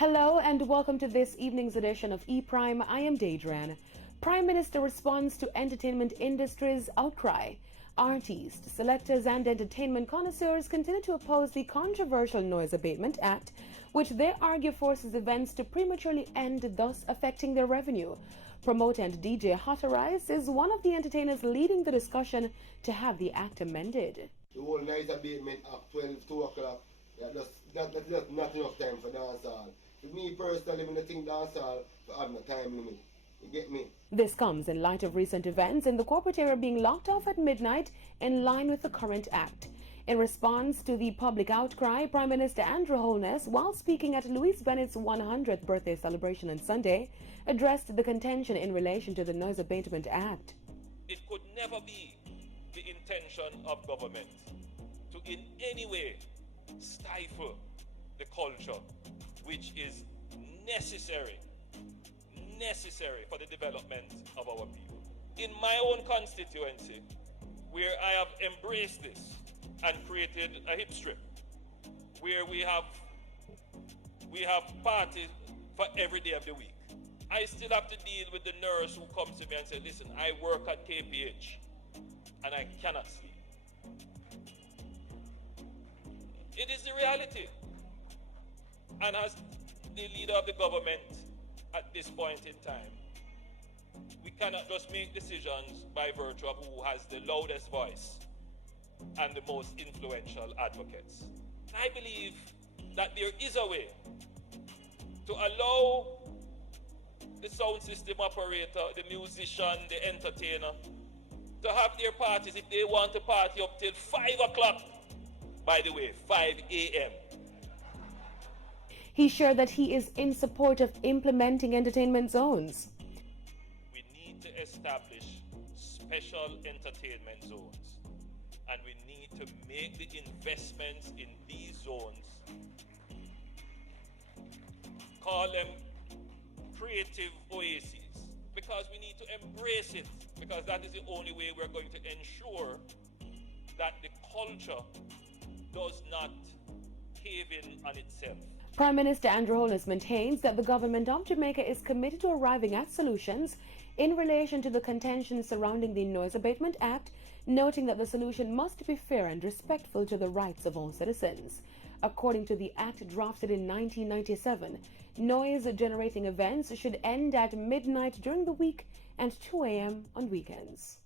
Hello and welcome to this evening's edition of E-Prime. I am Daedran. Prime Minister responds to entertainment industry's outcry. Artists, selectors and entertainment connoisseurs continue to oppose the controversial Noise Abatement Act, which they argue forces events to prematurely end, thus affecting their revenue. Promoter and DJ Hotterize is one of the entertainers leading the discussion to have the act amended. The whole Noise Abatement Act 2 o'clock, that's just not enough time for dancehall. For me personally, when I think dancehall, I have no time limit. You get me? This comes in light of recent events in the corporate area being locked off at midnight in line with the current act. In response to the public outcry, Prime Minister Andrew Holness, while speaking at Louise Bennett's 100th birthday celebration on Sunday, addressed the contention in relation to the Noise Abatement Act. It could never be the intention of government to in any way stifle the culture which is necessary for the development of our people. In my own constituency, where I have embraced this and created a hip strip, where we have parties for every day of the week, I still have to deal with the nurse who comes to me and says, listen, I work at KPH and I cannot sleep. It is the reality. And as the leader of the government at this point in time, we cannot just make decisions by virtue of who has the loudest voice and the most influential advocates. I believe that there is a way to allow the sound system operator, the musician, the entertainer, to have their parties if they want to party up till 5 o'clock. By the way, 5 a.m. He shared that he is in support of implementing entertainment zones. We need to establish special entertainment zones, and we need to make the investments in these zones, call them creative oases, because we need to embrace it, because that is the only way we're going to ensure that the culture does not cave in on itself. Prime Minister Andrew Holness maintains that the government of Jamaica is committed to arriving at solutions in relation to the contention surrounding the Noise Abatement Act, noting that the solution must be fair and respectful to the rights of all citizens. According to the act drafted in 1997, noise-generating events should end at midnight during the week and 2 a.m. on weekends.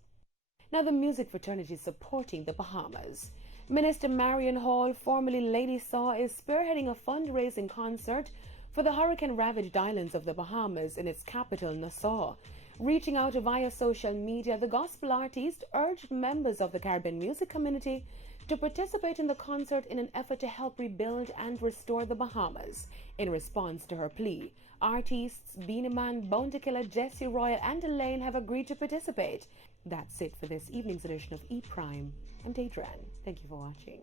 Now, the music fraternity is supporting the Bahamas. Minister Marion Hall, formerly Lady Saw, is spearheading a fundraising concert for the hurricane-ravaged islands of the Bahamas in its capital, Nassau. Reaching out via social media, the gospel artist urged members of the Caribbean music community to participate in the concert in an effort to help rebuild and restore the Bahamas. In response to her plea, artists Beenie Man, Bone to Killer, Jesse Royal and Elaine have agreed to participate. That's it for this evening's edition of E-Prime. I'm Daedran. Thank you for watching.